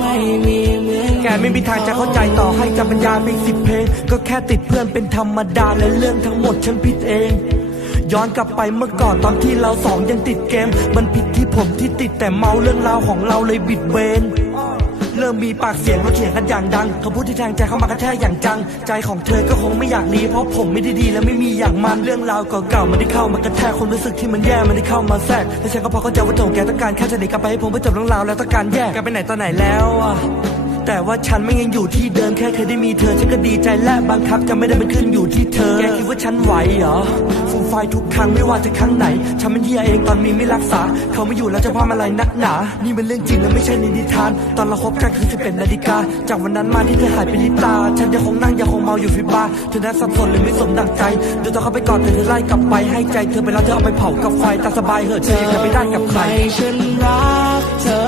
ไม่มีแกไม่มีทางจะเข้าใจต่อให้จะบรรยายไปสิบเพลงก็แค่ติดเพื่อนเป็นธรรมดาและเรื่องทั้งหมดฉันผิดเอง ย้อนกลับไปเมื่อก่อนตอนที่เราสองยังติดเกม มันผิดที่ผมที่ติดแต่เมาเรื่องราวของเราเลยบิดเบน เริ่มมีปากเสียงแล้วเถียงกันอย่างดังคำพูดที่แทงใจเข้ามากระแทกอย่างจัง ใจของเธอก็คงไม่อยากหนีเพราะผมไม่ได้ดีและไม่มีอย่างมันเรื่องราวเก่าๆมันได้เข้ามากระแทกความรู้สึกที่มันแย่มันได้เข้ามาแทรกและฉันก็พอเข้าใจว่าเธอแกต้องการแค่จะหนีกลับไปให้ผมไปจบเรื่องราวแล้วต้องการแยกกันไปไหนตอนไหนแล้วอะ แต่ว่าฉันไม่ยังอยู่ที่เดิมแค่เคยได้มีเธอฉันก็ดีใจและบังคับจะไม่ได้เป็นขึ้นอยู่ที่เธอ แกคิดว่าฉันไหวเหรอฟูมไฟทุกครั้งไม่ว่าจะครั้งไหน ฉันมันเฮียเองตอนมีไม่รักษา เขาไม่อยู่แล้วจะพามอะไรนักหนา นี่เป็นเรื่องจริงและไม่ใช่ในนิทาน ตอนเราคบกันคือ11นาฬิกา จากวันนั้นมาที่เธอหายไปลิบตา ฉันยังคงนั่งยังคงเมาอยู่ฟิบาเธอนั้นสับสนเลยไม่สมดังใจเดี๋ยวตอนเขาไปกอดเธอเธอไล่กลับไปให้ใจ เธอไปแล้วเธอเอาไปเผากับไฟตาสบายเหอะเธอยังไม่ได้กับใครฉันรักเธอ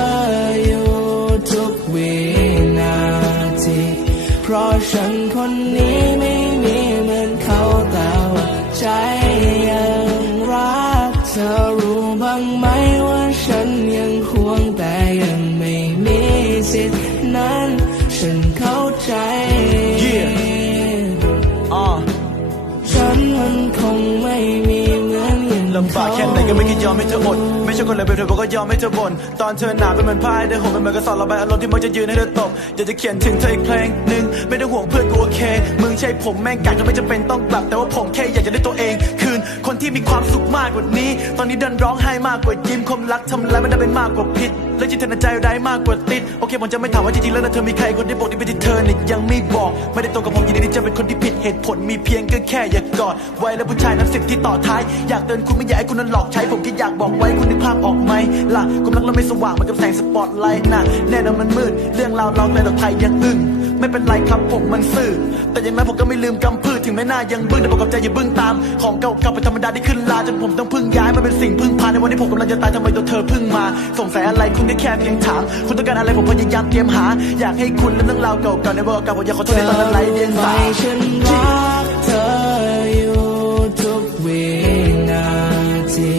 อยู่ทุกวี เพราะฉันคนนี้ไม่มีเหมือนเขาแต่ว่าใจยังรักเธอรู้บ้างไหมว่าฉันยังห่วงแต่ยังไม่มีสิทธินั้น ฉันเข้าใจำบากแค่ไหนก็ไม่คิดยอมให้เธออด ไม่ใช่คนเลยเป็นเธอบอกก็ยอมให้เธอบ่นตอนเธอหนาเป็นเหมือนพายเดินหงเป็นเหมือนกระสอบระบายอารมณ์ที่มันจะยืนให้เธอตบอยากจะเขียนถึงเธออีกเพลงหนึ่งไม่ต้องห่วงเพื่อนกูโอเค มึงใช่ผมแม่งกัดก็ไม่จำเป็นต้องกลับ แต่ว่าผมแค่อยากจะได้ตัวเอง คืน คนที่มีความสุขมากกว่านี้ ตอนนี้เดินร้องไห้มากกว่ายิ้มคมรักทำร้ายมันได้เป็นมากกว่าพิษ และจิตใจร้ายมากกว่าติด โอเคผมจะไม่ถามว่าจริงๆแล้วนะเธอมีใครคนที่บอกที่ไม่ที่เธอเนี่ยยังไม่บอก ไม่ได้ตรงกับผมยินดีที่จะเป็นคนที่ผิดเหตุผลมีเพียงก็แค่อยากกอดไว้แล้วผู้ชายนั้นสิบที่ต่อท้าย อยากเตือนคุณไม่อยากให้คุณนั้นหลอกใช้ผมแค่อยากบอกไว้คุณนึกภาพออกไหมล่ะกำลังเราไม่สว่างเหมือนกับแสงสปอตไลท์น่ะแน่นอนมันมืดเรื่องราวเราในดอกไทยยังอึ้ง ไม่เป็นไรครับผมมันซื่อ แต่ย่างนั้นผมก็ไม่ลืมกำพืชถึงแม้หน้ายังบึ้งแต่ผมกับใจอย่าบึ้งตาม ของเก่าๆเป็นธรรมดาที่ขึ้นลาจนผมต้องพึ่งย้ายมาเป็นสิ่งพึ่งพาในวันที่ผมกำลังจะตายทำไมตัวเธอพึ่งมา สงสัยอะไรคุณก็แค่เพียงถาม คุณต้องการอะไรผมพยายามเตรียมหา อยากให้คุณและเรื่องราวเก่าๆในวันเก่าๆผมอยากขอโทษในตอนนั้นไรเดียงสาฉันรักเธออยู่ทุกวินาที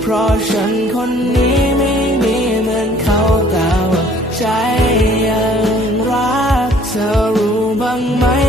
เพราะฉันคนนี้ไม่มีเหมือนเขาแต่ว่าใจยัง เธอ茫